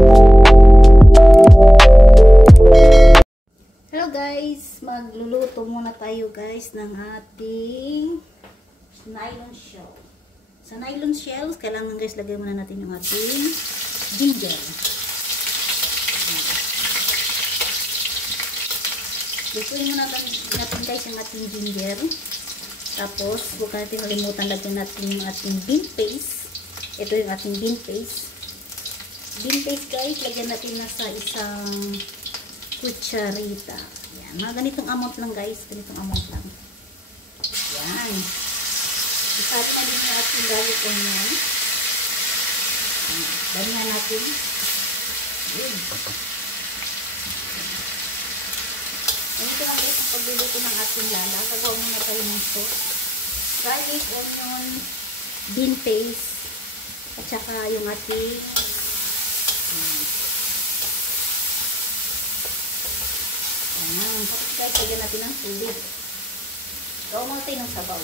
Hello guys, magluluto muna tayo guys ng ating nylon shell. Sa nylon shell, kailangan guys lagay muna natin yung ating ginger. Lutuin muna natin guys yung ating ginger. Tapos, huwag natin malimutan lagyan natin yung ating bean paste. Ito yung ating bean paste. Bean paste guys, lagyan natin na sa isang kutsarita. Yan. Mga ganitong amount lang guys. Ganitong amount lang. Yan. Isat na din yung ating garlic onion. Damihan natin. Yun. Ganito lang guys ang pagluluto ng ating lala. Gagawa muna tayo ng sauce. Garlic, onion, bean paste, at saka yung ating tapos guys, lagyan natin ng tubig. Gawa muna tayo ng sabaw.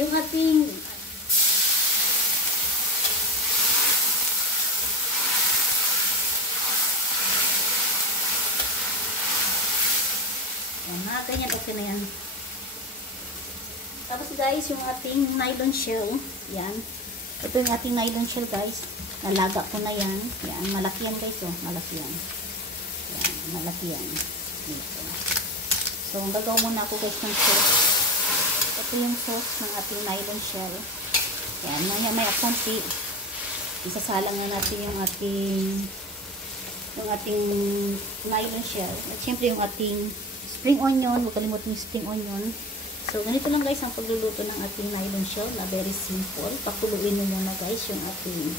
Yung ating ganyan, okay na yan. Tapos guys, yung ating nylon shell, yan. Ito yung ating nylon shell guys. Nalaga ko na yan. Yan, malaki yan guys, oh. Malaki yan. Yan, malaki yan. Dito. So, gagawa muna ako guys ng sauce. Ito yung sauce ng ating nylon shell. Yan, maya konti. Isasalang na natin yung ating nylon shell. At syempre yung ating spring onion, huwag kalimutin yung spring onion. So, ganito lang guys ang pagluluto ng ating nylon shell na very simple. Pakuluin mo muna guys yung ating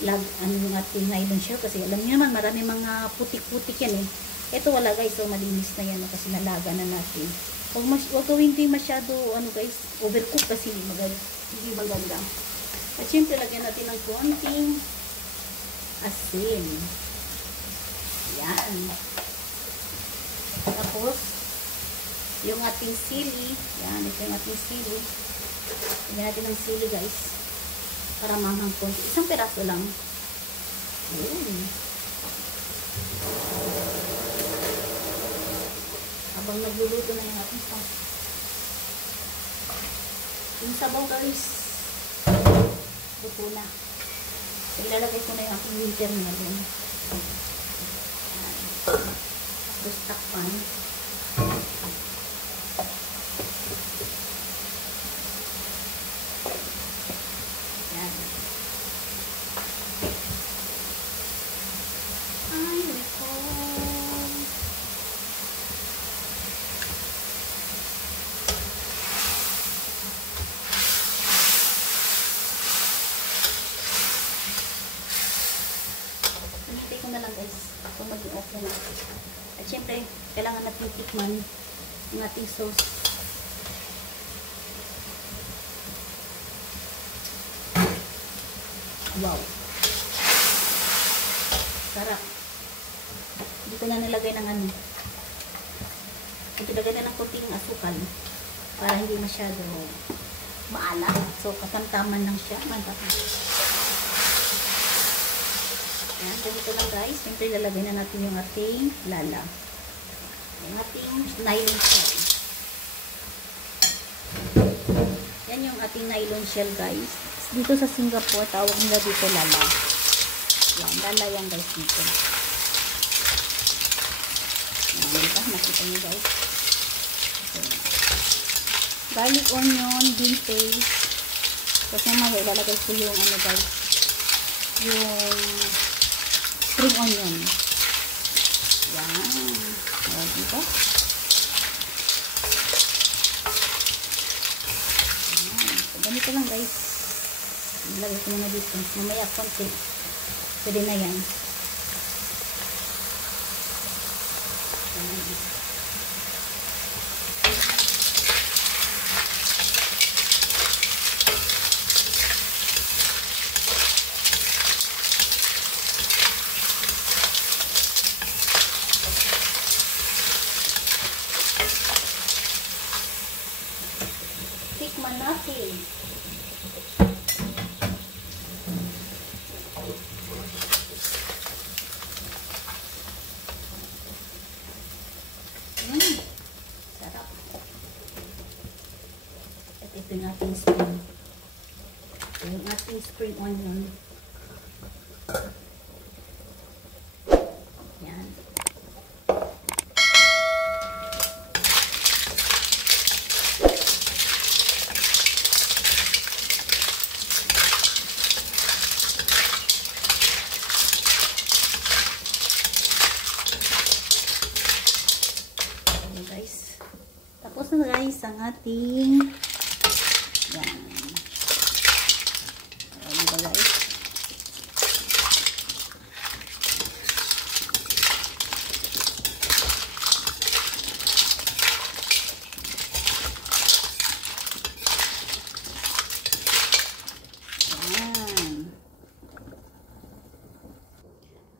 yung ating nylon shell kasi alam niyo naman marami mga putik-putik yan eh. Ito wala guys, so malinis na yan kasi nalaga na natin. Huwag hindi masyado guys, overcook kasi hindi maganda. At syempre lagyan natin ng konting asin. Yan. Tapos, yung ating sili, yan, ito yung ating sili. Lagyan natin ng sili guys, para manghang konti. Isang peraso lang. Yun. Habang nagluluto na yung ating sauce. Yung sabaw guys, luto na. So, ilalagay ko na yung ating winter na dun. Tapos takpan. Yan. Ay, recall. Hinintay ko na lang guys. Kung maging okay na. At syempre, kailangan natin tikman yung ating sauce. Wow! Sarap. Dito na nilagay ng nilagay na ng konting asukal para hindi masyado maalat. So, katamtaman lang siya. Mantap. Yan, ganito lang guys. Siyempre, lalagay na natin yung ating lala. Yung ating nylon shell. Yan yung ating nylon shell guys. Dito sa Singapore, tawag nila dito lala. Yan, lala yan guys dito. Yan, diba? Nakita nyo guys. So, garlic, onion, bean paste. Kasi mamaya, ilalagay ko yung guys. Yung spring onion. Yan. O, diba? Yan. So, ganito lang guys. Ilagay ko muna dito. Mamaya konti. Pwede na yan. Yan. Tikman natin. ito yung ating spring. Ito yung ating spring onion. Yan. Guys. Tapos na guys ang ating yan. Diba guys?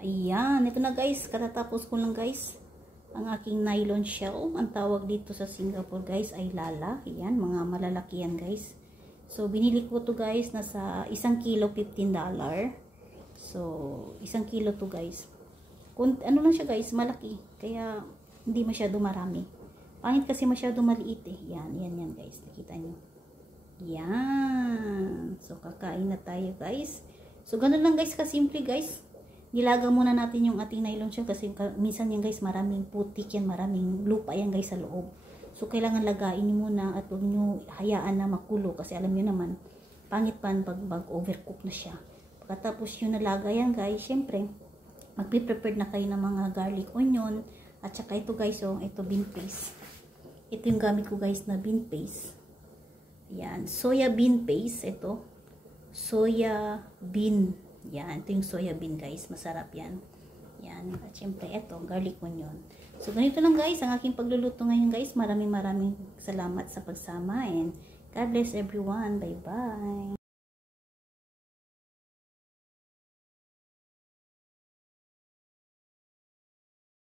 Ayan. Ito na guys. Katatapos ko lang guys ang aking nylon shell. Ang tawag dito sa Singapore guys ay lala. Ayan, mga malalaki yan guys. So, binili ko to guys nasa 1 kilo $15. So, 1 kilo to guys. Ano lang siya guys, malaki. Kaya, hindi masyado marami. Pangit kasi masyado maliit eh. Yan, yan guys. Nakita nyo. Yan. So, kakain na tayo guys. So, ganun lang guys, kasimple guys. Nilaga muna natin yung ating nylon shell kasi minsan yan guys maraming putik yan, maraming lupa yan guys sa loob. So kailangan lagain nyo muna at huwag nyo hayaan na makulo kasi alam nyo naman pangit pan pag overcook na siya. Pagkatapos yung nalaga yan guys, syempre magpe-prepare na kayo ng mga garlic onion at saka ito guys, oh, ito bean paste. Ito yung gamit ko guys na bean paste. Yan, soya bean paste ito. Soya bean. Yan, ito yung soya bean guys. Masarap yan. Yan. At syempre, ito, garlic onion. So, ganito lang guys, ang aking pagluluto ngayon guys. Maraming salamat sa pagsama and God bless everyone. Bye-bye.